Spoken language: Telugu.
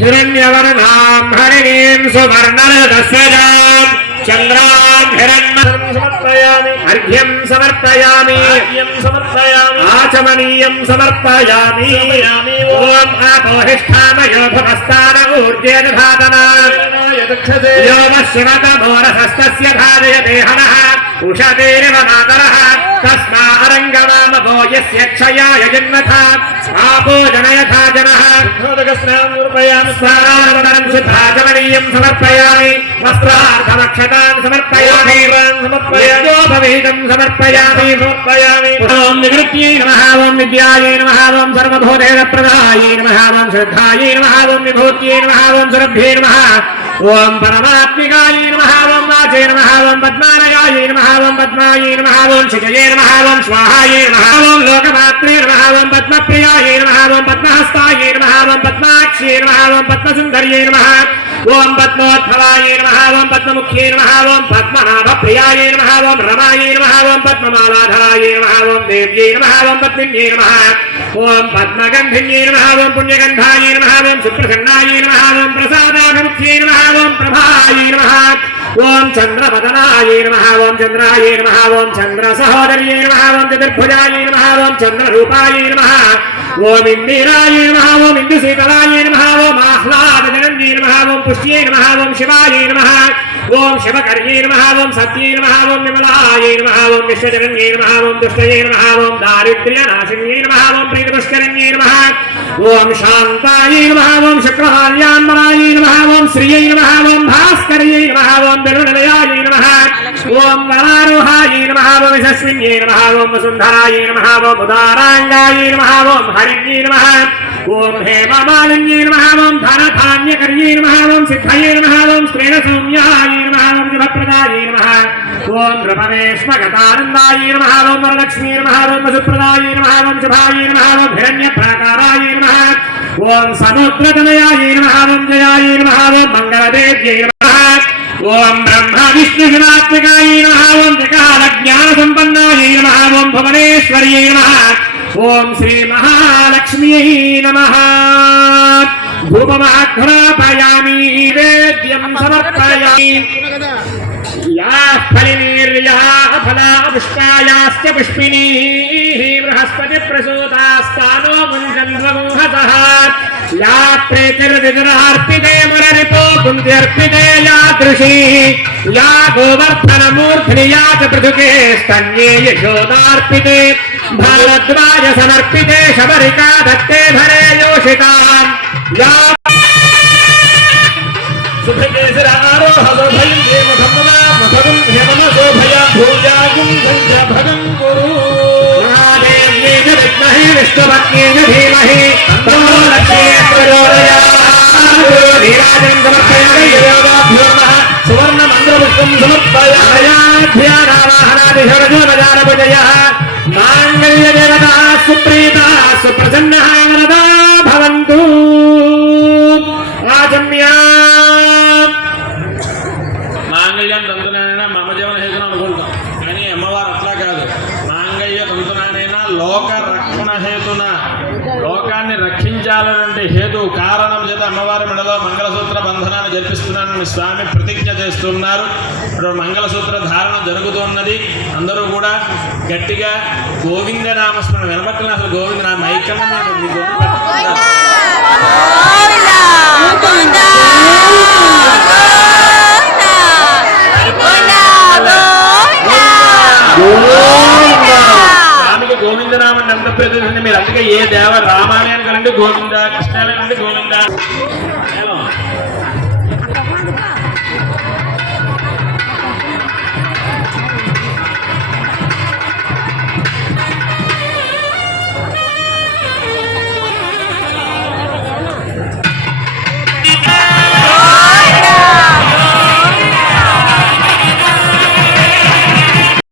हिरण्यवर्णां हरिणीं सुवर्णरजस्वजां चन्द्रां हिरण्मयं समर्पयामि अर्घ्यं समर्पयामि आचमनीयं समर्पयामि ॐ आपोहिष्ठामयो भवस्तान ऊर्जे दधातना यो वश्यमतमोरहस्तस्य भाजयते हनः उषतेरिव मातरः तस्मा अरङ्गवामभो यस्य क्षयाय जन्मथा आपो जनयथा जनः स्नानानन्तरं शुद्धाचमनीयं समर्पयामि वस्त्रार्थमक्षतां समर्पयामि यज्ञोपवीतं समर्पयामि ॐ निवृत्त्यै नमः ॐ विद्यायै नमः ॐ सर्वभूतेजप्रदायै नमः ॐ श्रद्धायै नमः ॐ विभूत्यै नमः ॐ सुरभ्यै नमः ओम परमात्मिकायै नमः ओम वाचे नमः ओम पद्मालयायै नमः ओम पद्मायै नमः ओम शिखये नमः ओम स्वाहायै नमः ओम लोकमात्रे नमः ओम पद्मप्रियायै नमः ओम पद्महस्तायै नमः ओम पद्माक्ष्यै नमः ओम पद्मसुन्दर्यै नमः ओम पद्मोद्भवायै नमः ओम पद्ममुख्यै नमः ओम पद्मनाभप्रियायै नमः ओम रमायै नमः ओम पद्ममालाधरायै नमः ओम देव्यै नमः ओम पद्मिन्यै नमः ओम पद्मगन्धिन्यै नमः ओम पुण्यगन्धायै नमः ओम सुप्रसन्नायै नमः ओम प्रसादाभिमुख्यै नमः ओम प्रभायै नमः ओम चंद्रवदनायै नमः ओम चंद्रायै नमः ओम चंद्रसहोदर्यै नमः ओम चतुर्भुजायै नमः ओम चंद्ररूपायै नमः ओम इंदिरायै नमः ओम इंदुशीतलायै नमः ओम आह्लादजनन्यै नमः ओम पुष्यै नमः ओम शिवायै नमः ओम शिवकर्यै नमः ओम सत्यै नमः ओम विमलायै नमः ओम विश्वजनन्यै नमः ओम दुष्टयै नमः ओम दारिद्र्यनाशिन्यै नमः ओम प्रीतपुष्करण्यै नमः ओम शान्तायै नमः ओम शुक्रहाल्यान्मलायै नमः ओम श्रियै नमः ओम भास्कर्यै नमः ओम बिरुनिलयायै नमः ओम वरारोहायै नमः ओम यशस्विन्यै नमः ओम वसुन्धरायै नमः ओम उदाराङ्गायै नमः ओम हरिण्यै नमः ओम हेममालिन्यै नमः ओम धनधान्यकर्यै नमः ओम सिद्धये नमः ओम श्रेणसौम्यायै नमः ओम शुभप्रदायै नमः ओम नृपमेष्मगतानन्दायै नमः ओम वरलक्ष्मी नमः ओम वसुप्रदायै नमः ओम शुभायै नमः ओम हिरण्यप्राकारायै नमः ओम समुद्रतनयायै नमः ओम जयायै नमः ओम मंगलदेव्यै नमः ओम ब्रह्मा विष्णु शिवात्मकायै नमः ओम त्रिकालज्ञानसम्पन्नायै नमः ओम भुवनेश्वर्यै नमः ओम श्री महालक्ष्म्यै नमः धूपमाघ्रापयामि वेद्यं समर्पयामि याः फलिनीर्याः फला पुष्पायाश्च पुष्पिनीः बृहस्पतिप्रसूतास्तानो मुञ्चन्द्वगुंहसः या प्रेतिर्विदुरार्पिते मुररिपो कुन्त्यर्पिते यादृशी या गोवर्धनमूर्ध्नि या च पृथुके स्तन्ये यशोदार्पिते भारद्वाज समर्पिते शबरिका दत्ते धरे योषिताम् या सुभगेसरारोहसोभयं देवधम्मना मधुं हेममसोभया भूयागुं भगं गुरु महादेव्यै च विद्महे विष्णुपत्न्यै च धीमहि तन्नो लक्ष्मी प्रचोदयात् धीराजं समर्पयामि योगाभ्यो नमः सुवर्णमन्त्रपुष्पं समर्पयामयाध्यानावाहनादिशरजोनजानपजयः माङ्गल्यदेवता सुप्रीता सुप्रसन्नः वरदा भवन्तु आचम्या మాంగళ్యం తంతునైనా మమ జీవన హేతున అనుకుంటాం కానీ అమ్మవారు అట్లా కాదు మాంగళ్య తంతునైనా లోక రక్షణ హేతున లోకాన్ని రక్షించాలనంటే హేతు కారణం చేత అమ్మవారి మెడలో మంగళసూత్ర బంధనాన్ని జరిపిస్తున్నానని స్వామి ప్రతిజ్ఞ చేస్తున్నారు. ఇప్పుడు మంగళసూత్ర ధారణ జరుగుతున్నది. అందరూ కూడా గట్టిగా గోవింద నామస్మరణ వినబట్టిన అసలు గోవింద నామ ఐక్యంగా స్వామికి గోవిందనామం ఎంత ప్రతిస్తుంది. మీరు అందుకే ఏ దేవ రామాలయానికి వెళ్ళండి గోవింద, కృష్ణాలయం గోవింద.